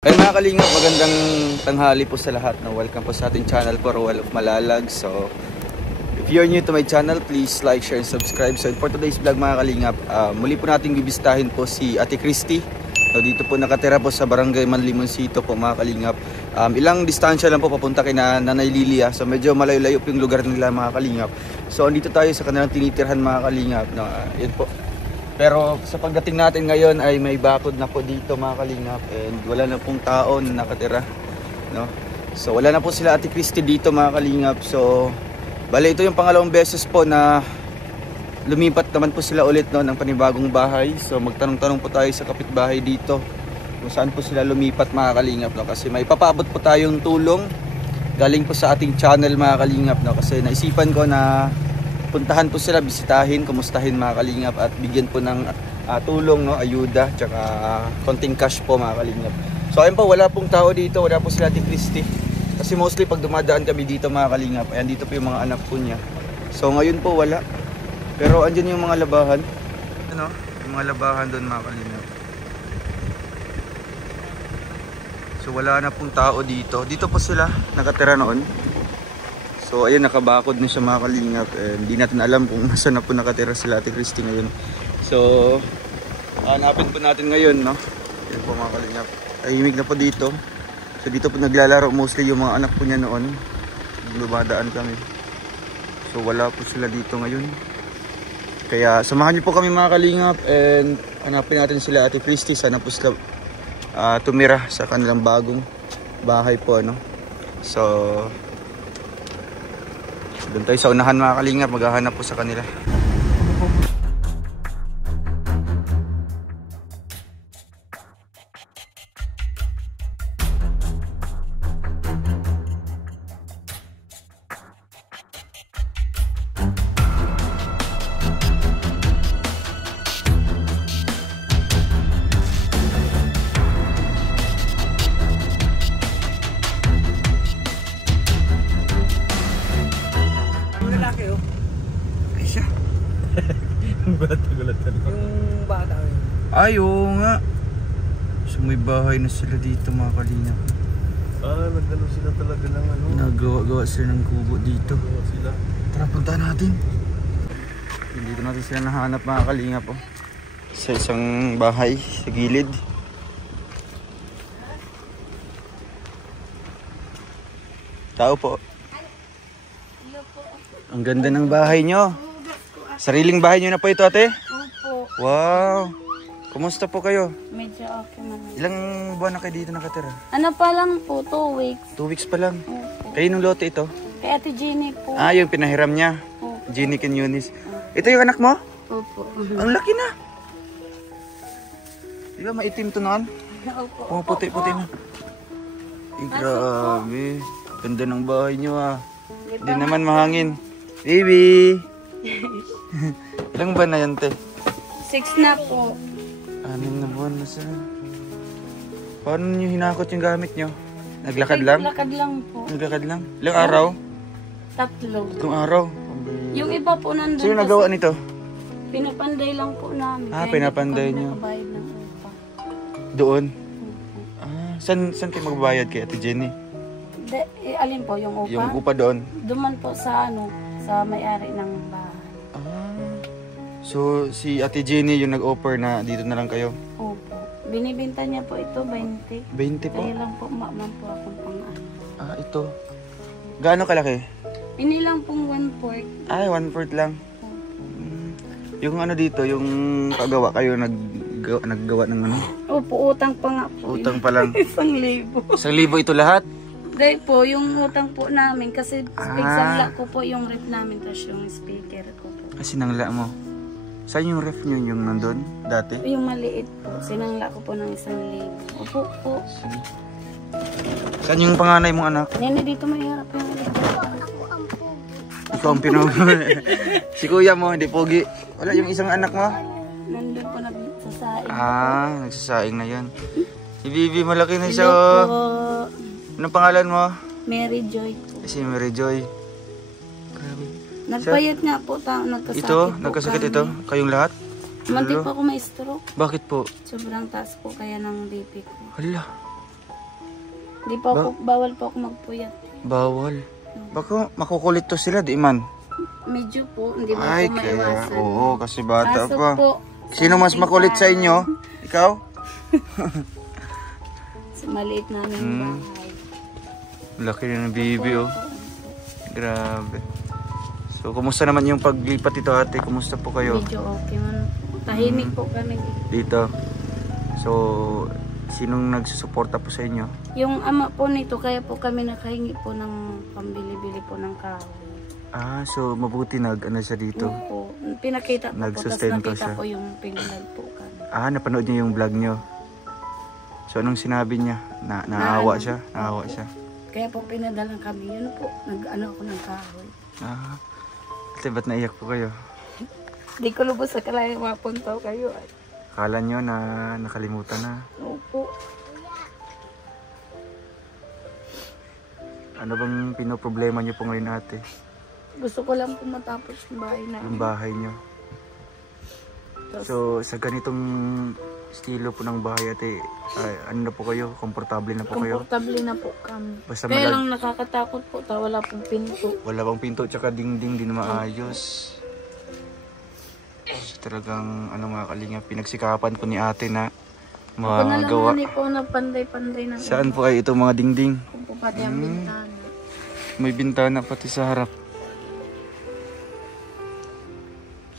Ay mga kalingap, magandang tanghali po sa lahat. Welcome po sa ating channel for Roel of Malalag. So, if you're new to my channel, please like, share, and subscribe. So, for today's vlog mga kalingap, muli po natin bibistahin po si Ate Christy. So, dito po nakatira po sa Barangay Manlimoncito po mga kalingap. Ilang distansya lang po papunta kay Nanay Lilia. So, medyo malayo-layo po yung lugar nila mga kalingap. So, andito tayo sa kanilang tinitirhan mga kalingap. No, yun po. Pero sa pagdating natin ngayon ay may bakod na po dito mga kalingap, and wala na pong tao na nakatira, no? So wala na po sila Ate Christy dito mga kalingap. So bale, ito yung pangalawang beses po na lumipat naman po sila ulit, no, ng panibagong bahay. So magtanong-tanong po tayo sa kapitbahay dito kung saan po sila lumipat mga kalingap, no? Kasi may papabot po tayong tulong galing po sa ating channel mga kalingap, no? Kasi naisipan ko na puntahan po sila, bisitahin, kumustahin mga kalingap, at bigyan po ng tulong, no, ayuda, tsaka konting cash po mga kalingap. So ayun po, wala pong tao dito, wala po sila Ate Christy. Kasi mostly pag dumadaan kami dito mga kalingap, ayan, dito po yung mga anak po niya. So ngayon po wala. Pero andyan yung mga labahan. Ano? Yung mga labahan doon mga kalingap. So wala na pong tao dito. Dito po sila nakatira noon. So ayun, nakabakod na siya mga kalingap, and hindi natin alam kung saan na po nakatira sila Ate Christy ngayon. So hanapin po natin ngayon, no? Ayun po mga kalingap, tahimik na po dito. So dito po naglalaro mostly yung mga anak po niya noon. Lumadaan kami. So wala po sila dito ngayon. Kaya samahan niyo po kami mga kalingap, and hanapin natin sila Ate Christy. Sana po sila tumira sa kanilang bagong bahay po, no? So doon tayo sa unahan mga kalingap, maghahanap po sa kanila. Yung bata yun. Ay, oo nga. So may bahay na sila dito mga kalingap. Nagdalo sila talaga ng ano. Nagawa sila ng kubo dito. Nagawa sila. Tara, puntahan natin. Dito natin sila nahanap mga kalingap, oh. Sa isang bahay sa gilid. Tao po. Ang ganda ng bahay nyo. Sariling bahay nyo na po ito, ate? Opo. Wow! Kumusta po kayo? Medyo okay man. Ilang buwan na kayo dito nakatira? Ano pa lang po, 2 weeks. 2 weeks pa lang. Opo. Kayo nung lote ito? Kay Ate Jenny po. Ah, yung pinahiram niya. Opo. Jenny and Eunice. Ito yung anak mo? Opo. Ang laki na! Di ba maitim to noon? Opo. Puputi-puti na. Eh, grabe. Ganda ng bahay nyo, ah. Hindi naman mahangin. Baby! Ilang buwan na yan, te? 6 na po. 6 na buwan na sila. Paano nyo hinakot yung gamit nyo? Naglakad lang? Naglakad lang po. Naglakad lang? Ilang araw? 3. 3 araw? Yung iba po nandun. Sino nagawa nito? Pinapanday lang po namin. Ah, Kaya pinapanday hindi po nyo. kami nakabayad ng upa. Doon? Opo. Ah, saan kayo magbabayad kay Ate Jenny? Alin po, yung upa? Yung upa doon? Duman po sa sa may-ari ng bahay. So, si Ate Jenny yung nag-offer na dito na lang kayo? Opo. Binibenta niya po ito, 20. 20 po? Kaya lang po, maman po akong pang-ano. Ah, ito. Gaano kalaki? Inilang pong 1/4. Ay, 1/4 lang. Yung ano dito, yung kagawa kayo naggawa ng ano? Opo, utang pa nga po. Utang pa lang. 1,000. 1,000 ito lahat? Dahil po, yung utang po namin, kasi Ah. sangla ko po yung rep namin, tapos yung speaker ko po. Kasi nangla mo. Saan yung ref nyo yung nandun dati? Yung maliit po, sinangla ko po ng 1,000. Opo po. Saan yung panganay mong anak? Nene, dito may harap yung ulit. Ikaw ang si kuya mo, hindi pogi. Wala yung isang anak mo? Nandun po nagsasaing. Ah, nagsasaing na yan. Si Bibi, malaki na siya. Hello Oh. po. Anong pangalan mo? Mary Joy po. Si Mary Joy. Grabe. Nagpayat nga po, nagkasakit Ito, po nagkasakit kami. ito? Kayong lahat? Muntik po ako may stroke. Bakit po? Sobrang taas po kaya ng BP ko. Hala. Hindi po ako, bawal po ako magpuyat. Bawal. Baka makukulit to sila, di man? Medyo po, hindi mo Ay, po kaya, maiwasan. oo, kasi bata Kaso pa. po, Sino mas makulit sa inyo? Ikaw? sa maliit namin bahay. Laki na ng baby, oh. Grabe. So, kumusta naman yung paglipat dito, ate? Kumusta po kayo? Medyo okay man. Tahimik po kami Dito. So, sinong nagsusuporta po sa inyo? Yung ama po nito, kaya po kami nakahingi po ng pambili-bili po ng kahoy. Ah, so mabuti ano siya dito. Opo. Pinakita po po, tapos Nag-sustento nakita siya. po yung pinunal po kami. Ah, napanood niya yung vlog niyo. So, anong sinabi niya? Naawa siya? Naawa siya? Kaya po pinadalan kami, yun po, nag-ano ako ng kahoy. Ah, ate, ba't naiyak po kayo? Di ko lubos sa kalayang mapuntaw kayo. Ay. Akala niyo na nakalimutan na. Opo. Ano bang pinoproblema niyo po ngayon, ate? Gusto ko lang po matapos yung bahay na. Yung bahay niyo. So, sa ganitong estilo po ng bahay, ate, ano na po kayo? Komportable na po kayo? Komportable na po kami. Basta Kaya lang nakakatakot po, wala pong pinto. Wala bang pinto tsaka dingding din maayos. So, talagang mga kalingap, pinagsikapan po ni ate na Ako na lang magawa. po na panday-panday na. Saan po ay itong mga dingding? Kung po pati ang bintana. May bintana pati sa harap.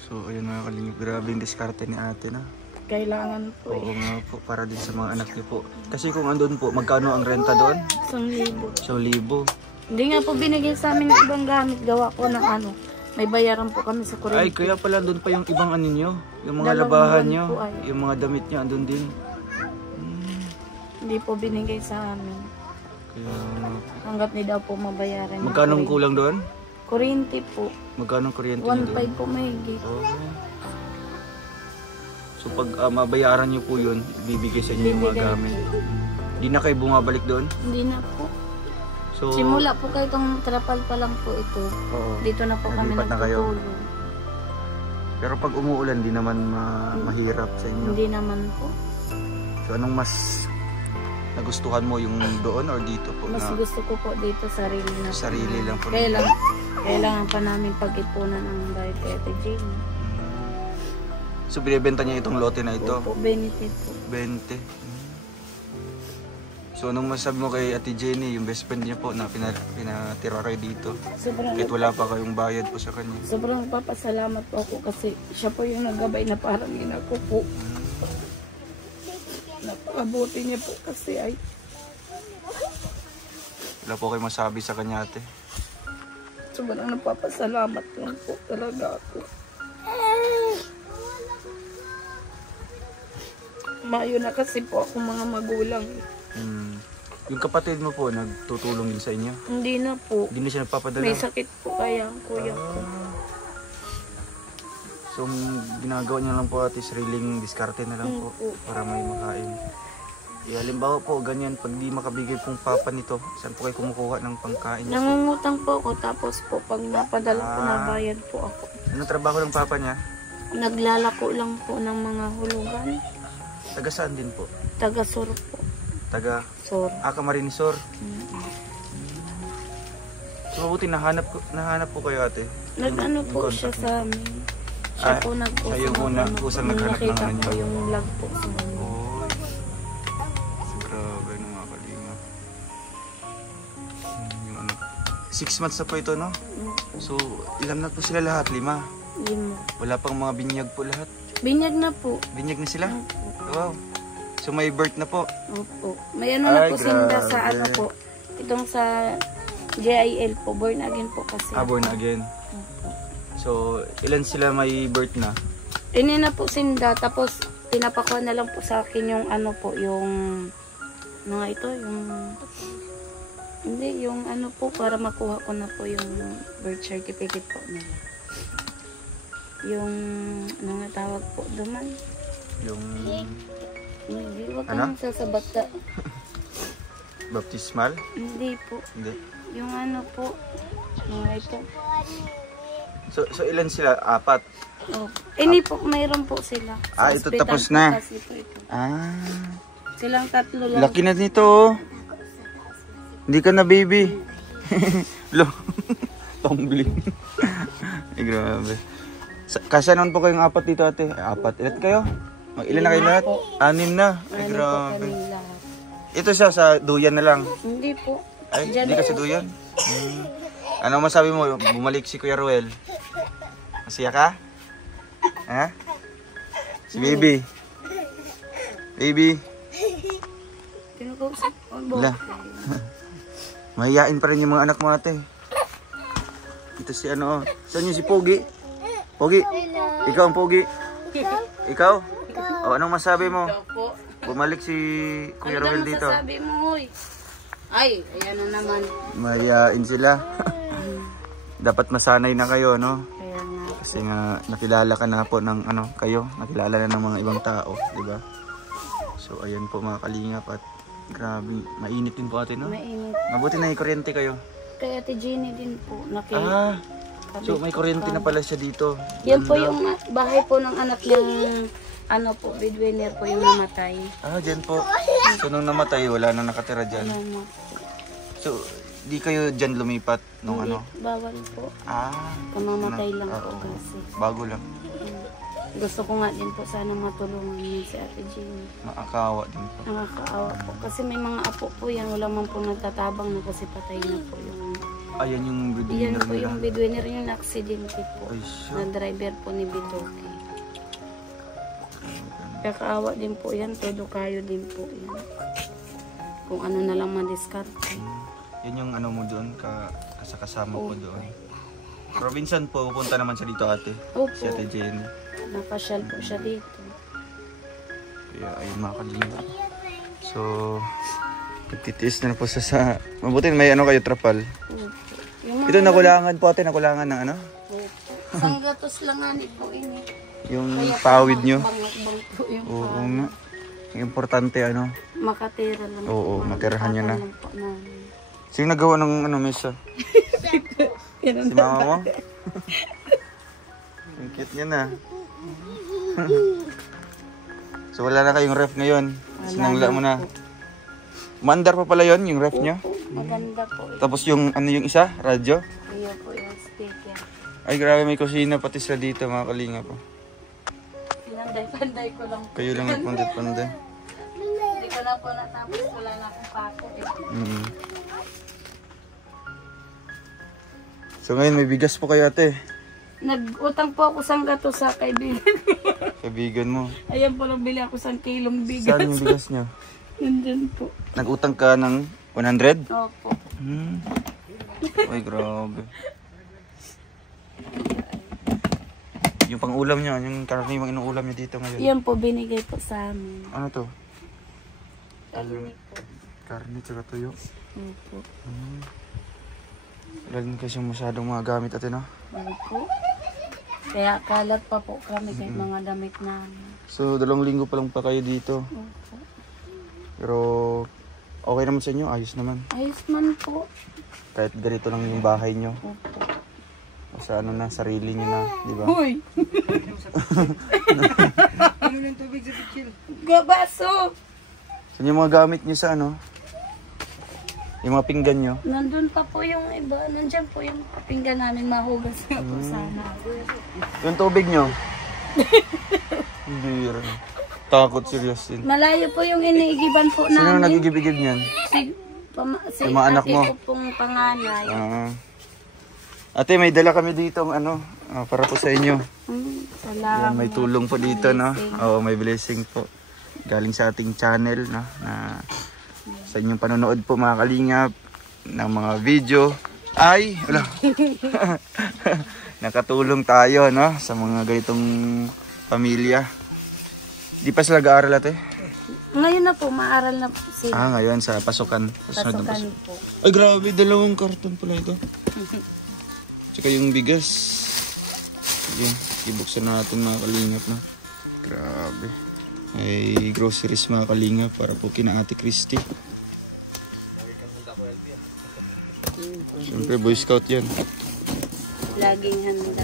So ayun mga kalingap, grabe yung diskarte ni ate na. Kailangan po Oo nga po, para din sa mga anak niyo po. Kasi kung andun po, magkano ang renta doon? 1,000. 1,000. Hindi nga po binigay sa amin ng ibang gamit. Gawa po ng ano. May bayaran po kami sa kuryente. Ay, kaya pala doon pa yung ibang ano nyo? Yung mga Dalawang labahan buwan nyo? po ay. Yung mga damit nyo, andun din? Hindi po binigay sa amin. Kaya, Hanggat ni daw po mabayaran. ng magkano kuryente. kulang doon? Kuryente po. Magkano ang kuryente nyo doon? 1,500 po mahigit. Oh. So pag mabayaran nyo po yun, bibigay sa inyo yung mga Bibigay. gamit. Hindi na kayo bumabalik doon? Hindi na po. So, Simula po kayo itong trapal pa lang po ito. oo. Dito na po kami Nalipat na kayo. nagtutulong. Pero pag umuulan, di naman mahirap sa inyo. Hindi naman po. So anong mas nagustuhan mo, yung doon or dito po? Mas na gusto ko po dito sarili na. sarili lang po. Kailangan pa namin pag-ipunan ng bayad kay Ate Jane. So binibenta niya itong lote na ito? Opo, benefit po. 20. So anong masabi mo kay Ate Jenny, yung best friend niya po na pinatira kayo dito? Sobrang, Kahit wala pa kayong bayad po sa kanya. sobrang papasalamat po ako kasi siya po yung naggabay na parang ina ko po. Napakabuti niya po kasi ay Wala po kayo masabi sa kanya, ate? sobrang napapasalamat lang po talaga ako. Mayo na kasi po ako mga magulang. Yung kapatid mo po, nagtutulong din sa inyo? Hindi na po. Hindi na siya nagpapadala? May sakit po kaya ang kuya ko. So, ginagawa niya lang po ate, sariling diskarte na lang po Opo. para may makain. Halimbawa po, ganyan, pag di makabigay pong papa nito, saan po kayo kumukuha ng pangkain niyo? Nangungutang po ako tapos po pag napadala po nabayad po ako. Anong trabaho ng papa niya? Naglalako lang po ng mga hulugan. Taga saan din po? Taga Sur po. Taga Sur. Camarinesor. So, mabuti nahanap po kayo, ate. Nag-ano po Yung siya contact sa amin. Siya po nag-usap. siya yung una, usang naghanap ng nakita ano ko niyo. yung vlog po sa amin. Oy. Grabe ng mga kalinga. Yung ano. 6 months na po ito, no? So, ilan na po sila lahat? 5? Yun mo. Wala pang mga binyag po lahat. Binyag na po. Binyag na sila? Opo. Wow. So, may birth na po. Opo. May ano na Ay, po sinda sa grabe. ano po. Itong sa JIL po. Born again po kasi. Born again. Opo. So, ilan sila may birth na? Ini na po sinda. Tapos, pinapakuha na lang po sa akin yung ano po, yung mga ito, yung hindi, yung ano po, para makuha ko na po yung birth certificate po nila. Yung, ano nga tawag po, duman. Yung Hindi, wag ka Ano? nang sasabata. baptismal? Hindi po. Hindi. Yung ano po, mga ito. So ilan sila? 4? Oh. Ini po, mayroon po sila. Sa Ito ospital tapos po na. kasi ito. Ah. Silang tatlo lang. Laki na nito. Hindi ka na baby. Lo. Tumbling. Ay, grabe. Kasya naman po kayong apat dito ate. Apat. Ilan kayo? Ilan na kayo lahat? 6 na. Ay, grabe. Ito siya sa duyan na lang. Hindi po. Ay, hindi ka sa duyan? Ano masabi mo? Bumalik si Kuya Ruel. Masaya ka? Ha? Si baby. Baby. Kinukausap ko. Wala. Mahihain pa rin yung mga anak mo ate. Ito si ano. Saan yung si Pogi? Pogi. Ikaw ang Pogi. Ikaw? O, anong masabi mo? Bumalik si Kuya Ruel dito. Ano masasabi mo, hoy? Ay, ayan na naman. Mahihain sila. Dapat masanay na kayo, no? Kaya nga. Kasi nga nakilala ka na po ng ano, kayo. Nakilala na ng mga ibang tao, di ba? So, ayan po mga kalingap at grabe, mainit din po ate, no? Mainit. Mabuti na kuryente kayo. Kay Ate Jenny din po. So may kuryente na pala siya dito. Yan po yung bahay po ng anak niyang ano po, breadwinner po yung namatay. Dyan po. So nung namatay, wala na nakatira dyan. Ano po. So, di kayo dyan lumipat nung ano? Bawal po. Kamamatay lang po kasi. Bago lang. Gusto ko nga din po sana matulungan niya si Ate Jenny. Nakakaawa din po. Nakakaawa po. Kasi may mga apo po yan. Wala man po nagtatabang na kasi patay na po yung... Ayan yung Yan breadwinner po nila. yung breadwinner yung na-aksidente po. Ay, siya. Na driver po ni Bitoke. Kaya kaawa din po yan. Todo kayo din po yan. Kung ano na lang madiskarte. Yan yung ano mo doon, kasama ko doon. Robinson po, pupunta naman siya dito ate. Opo. Si Ate Jenny. Napasyal po siya dito. Kaya ayun mga kalingap. So, nagtitiis na po sa... Mabuti may ano kayo, trapal. Yung Ito nakulangan po ate, nakulangan ng ano? Sanggatos lang nga po ini. Yung pawid nyo. Bang po yung Oo nga. Yung importante ano. makatira lang. Oo, matirahan nyo na. Lang po namin. Sino nagawa ng ano, mesa? Si mama mo? Ang cute niya na. So wala na kayong ref ngayon. Sinangla mo na. Mandar pa pala yon yung ref nyo? Maganda po. Tapos yung ano yung isa? Radyo? Iyo po yung speaker. Ay grabe, may kusina pati sila dito mga kalinga po. Pinanday-panday ko lang po. Kayo lang yung pandit-panday. Hindi ko na po natapos. Wala na akong pako eh. So ngayon may bigas po kayo ate. Nag-utang po ako sang gato sa kaibigan. Kaibigan mo. Ayan po, nabili ako sang kilong bigas. Saan yung bigas nyo? Nandyan po. Nag-utang ka ng 100? Opo. Ay grabe. Yung pang-ulam nyo, yung karaniwang inuulam nyo dito ngayon. Yan po, binigay po sa amin. Ano to? Karne po. Karne tsaka tuyo. Opo. Wala din kasi masyadong mga gamit ate no? Opo. Kaya kalat pa po kami kahit mga damit namin. So 2 linggo pa lang pa kayo dito. Opo. Pero okay naman sa inyo, ayos naman. Ayos man po. Kahit ganito lang yung bahay nyo. Opo. Sa ano na, sarili nyo na, di ba? Hoy! Gabaso! Saan yung mga gamit nyo sa ano? Yung mga pinggan nyo? Nandun pa po yung iba. Nandyan po yung pinggan namin. Mahugas nga po sana. Yung tubig nyo? Hindi rin. Takot, serious din. Malayo po yung iniigiban po Sino namin. nagigibigib niyan? Si Yung mga anak ate mo? ko pong panganay. Ate, may dala kami dito ano, para po sa inyo. Salamat. Yan, may tulong po dito, no? Oo, may blessing po. Galing sa ating channel, no? Na sa inyong panonood po mga kalingap ng mga video. Ay, wala. Nakatulong tayo, no? Sa mga ganitong pamilya. Di pa sila nag-aaral ate? Ngayon na po, maaral na po sila. Ngayon sa pasukan. Susunod na Pasukan po. Ay, grabe. 2 karton pala ito. Tsaka yung bigas. Sige, ibuksan natin mga kalingap na. Grabe. Ay groceries mga kalingap para po kina Ate Christy. Siyempre Boy Scout yan. Laging handa.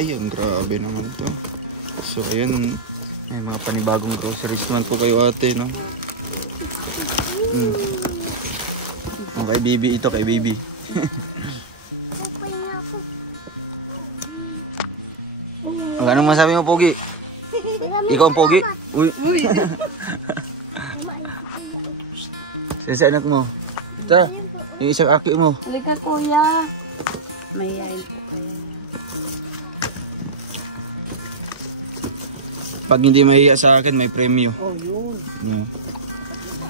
Ayun, grabe naman to. So ayun, may mga panibagong groceries naman po kayo ate, no? Oh, kay Bibi ito, kay Bibi. Oh, anong masabi mo, Pogi? Ikaw ang Pogi? Uy. Sa anak mo. Tara, yung isang aki mo. Halika kuya. Mayayain po kayo. Pag hindi mahiya sa akin, may premyo. Oh, yun.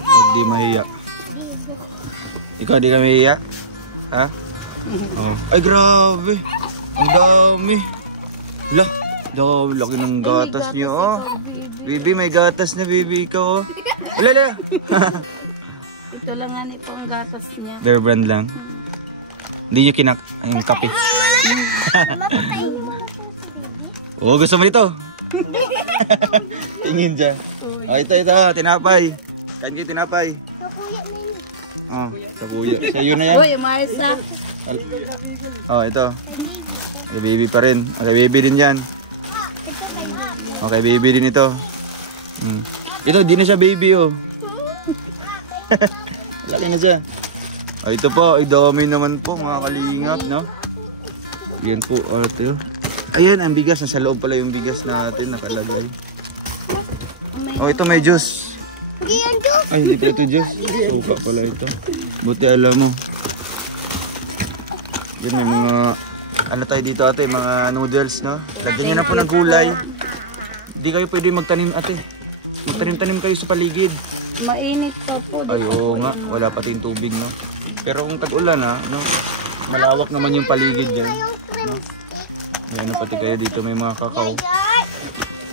Pag di mahiya. Ikaw di ka mahiya? Ha? Oh. Ay, grabe. Ang dami. Lah, laki ng gatas niyo, oh. Bibi, may gatas na, Bibi, ikaw, oh. Wala. Ito lang nga ni po ang gatas niya. Bear brand lang. Hindi nyo kinak yung kape. Oh, gusto mo nito? Tingin dyan. Oh, ito, tinapay. Kanji, tinapay. Oh, sa kuya. Sa iyo na yan. Uy, umayos na. Oh, ito. Kay Baby pa rin. Kay Baby din yan. Okay, Baby din ito. Ito, di na siya baby, oh. Laki na siya. Ay, ito po, ay dami naman po mga kalingap, no? Yan po, ito. Ayan, ang bigas. Nasa loob pala yung bigas natin nakalagay. Oh, ito may juice. Ay, hindi pala ito juice. Suka pala ito. Buti alam mo. Yan, may mga, ano tayo dito ate, mga noodles, no? Lagyan nyo na po ng gulay. Hindi kayo pwede magtanim ate. Magtanim-tanim kayo sa paligid. Mainit pa po. Ay, oo nga. Wala pati yung tubig, no? Pero kung tag-ulan, ha, no? Malawak naman yung paligid dyan. No? May ano pati kayo dito, may mga kakao.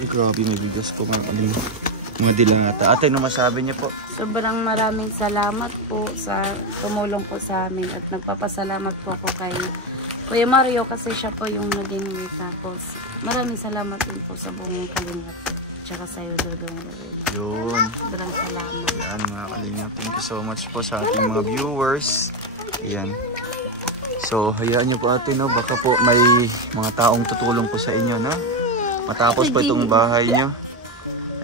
Ay, grabe, may bigas ko. Mga dilata. Ate, ano masabi niyo po? Sobrang maraming salamat po sa tumulong po sa amin. At nagpapasalamat po ako kay Kuya Mario kasi siya po yung naging way. Tapos maraming salamat din po sa buong Kalingap po. Tsaka sa'yo, Dodong. Yun. Sobrang salamat. Yan mga kalingap. Thank you so much po sa ating mga viewers. Yan. So, hayaan nyo po ate, no? Baka po may mga taong tutulong po sa inyo, no? Matapos po itong bahay nyo.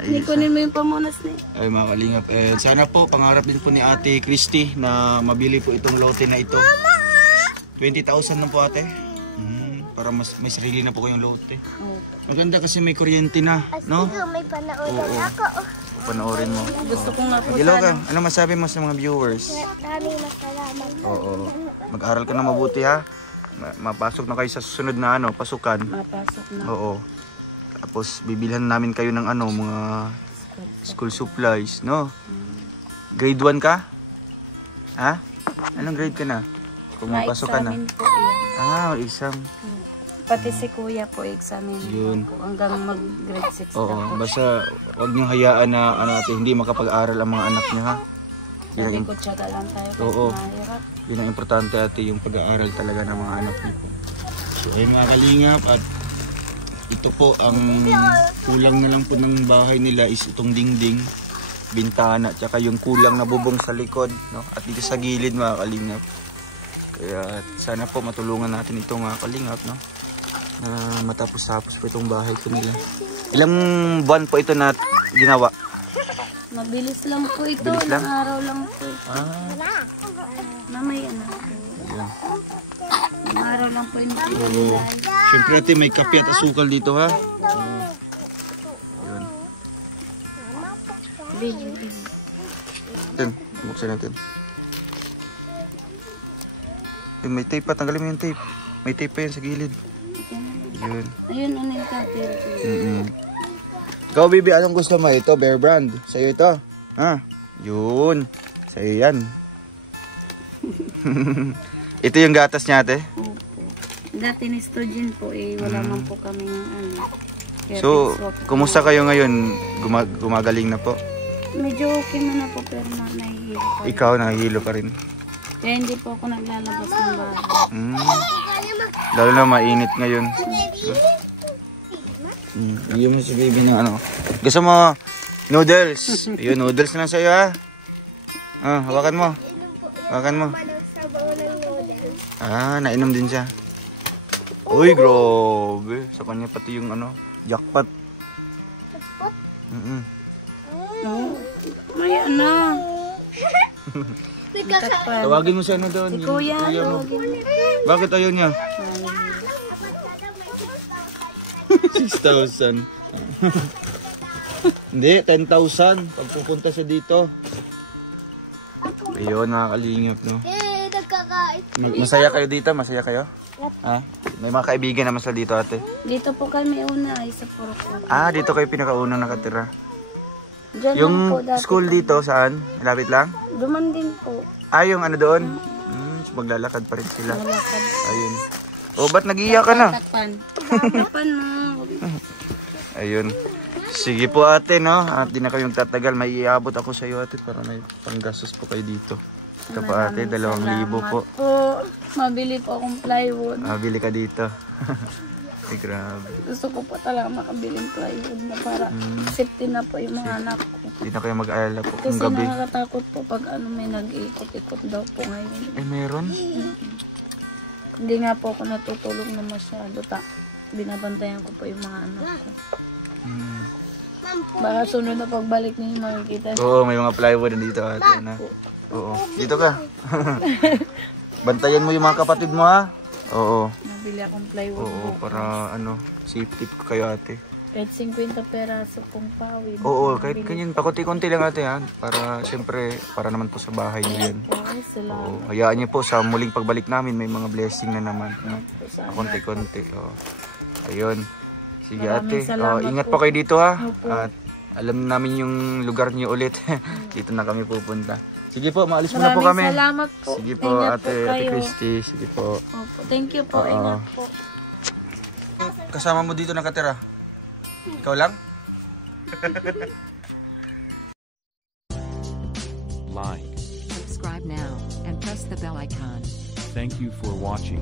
Hindi kunin mo yung pamunas niya. Ay mga kalingap. Sana po, pangarap din po ni Ate Christy na mabili po itong lote na ito. 20,000 na po ate. Para may sarili na po kayong lote. Maganda kasi may kuryente na, no? May panoorin ako. Panoorin mo. Gusto kong nga po Hello ka. Ano masabi mo sa mga viewers? Maraming masalamat. Oo. Mag-aral ka na mabuti ha. Mapasok na kayo sa susunod na ano, pasukan. mapasok na. Oo. Tapos bibilhan namin kayo ng ano, mga school supplies, no? Grade 1 ka? Ha? Anong grade ka na? Kung mapasok ka na. Na-examine po yan. Exam. Pati si Kuya po, examine Yun. po hanggang mag-grade 6 Oo, na po. basta huwag niyong hayaan na ano, ate, hindi makapag-aral ang mga anak niyo ha. Sabi ko, tsaga lang tayo kasi Oo. mahirap. Yun ang importante ate, yung pag-aaral talaga ng mga anak niyo. So ayun mga kalingap, at ito po ang kulang na lang po ng bahay nila is itong dingding, bintana, tsaka yung kulang na bubong sa likod, no? At dito sa gilid mga kalingap. Kaya sana po matulungan natin ito mga kalingap, no? Na matapos-tapos po itong bahay ko nila. Ilang buwan po ito na ginawa? Mabilis lang po ito. Bilis lang? Ilang araw lang po. Mamay anak po. Ayan. Ilang araw lang po yung pinagulay. Siyempre ate, may kape at asukal dito ha. Yun. Video. Ito, buksan natin. May tape pa, tanggalin mo yung tape. May tape pa yan sa gilid. Yun. Ayun, ano yung kapir ko. Ikaw, Bibi, anong gusto mo? Ito, Bear Brand. Sa'yo ito. Ha? Yun. Sa'yo yan. Ito yung gatas niya, ate. Opo. Dati ni Stojin po, wala man po kaming ano. So, kumusta kayo ngayon? Gumagaling na po? Medyo okay na po, pero nahihilo pa. Ikaw, nahihilo pa rin. Kaya hindi po ako naglalabas ng bahay. Lalo na mainit ngayon. Bigyan mo si baby ng ano. Gusto mo noodles? Ayun, noodles na lang sa'yo ha. Hawakan mo. Hawakan mo. Nainom din siya. Uy, grabe. Sa kanya pati yung ano, jackpot. Jackpot? May ano. Nagkaka... Tawagin mo siya na doon. Si yung Kuya, mo. tawagin mo. Bakit ayaw niya? 6,000. Hindi, 10,000. Pag pupunta siya dito. Ayun, nakakalingap, no? Nagkakain. Masaya kayo dito? Masaya kayo? Ha? May mga kaibigan naman sila dito, ate. Dito po kami una ay sa Purok. Ah, dito kayo pinakaunang nakatira. Diyan Yung lang po dati. school dito, saan? Malapit lang? Duman din po. Ah, yung ano doon? So maglalakad pa rin sila. Malakad. Ayun. O, ba't nag-iiyak ka na? Takpan. Takpan mo. Ayun. Sige po ate, no? At di na kayong tatagal. May iabot ako sa iyo ate para may panggastos po kayo dito. Ito po ate, 2,000 po. Po. Mabili po akong plywood. Mabili ka dito. Ay, grabe. Gusto ko po talaga makabiling plywood na para safety na po yung mga anak ko. Hindi na kayo mag-alala po kung Kasi gabi. nakakatakot po pag may nag-iikot-ikot daw po ngayon. Eh, meron? Hindi nga po ako natutulog na masyado. Binabantayan ko po yung mga anak ko. Baka sunod na pagbalik niyo makikita. Oo, may mga plywood dito ate. Na. Oo. Dito ka. Bantayan mo yung mga kapatid mo ha. Oo. Nabili akong plywood. Oo, para ano, safety ko kayo ate. Kahit 50 peraso pong pawi. Oo, kahit ganyan, pakunti-kunti lang ate ha. Para, siyempre, para naman po sa bahay niyo yan. Ay, salamat. Oo, hayaan niyo po sa muling pagbalik namin, may mga blessing na naman. No? po sana. Konti-konti. Oo. Ayun. Sige Maraming ate, salamat ingat po. po kayo dito ha. Opo. At alam namin yung lugar niyo ulit. Dito na kami pupunta. Sige po, maalis muna po kami. Maraming salamat po. Sige po, Ingat ate, po ate kayo. Christy. Sige po. Opo. Thank you po. Oo. Ingat po. Kasama mo dito nakatira? Ikaw lang? Like, Subscribe now and press the bell icon. thank you for watching.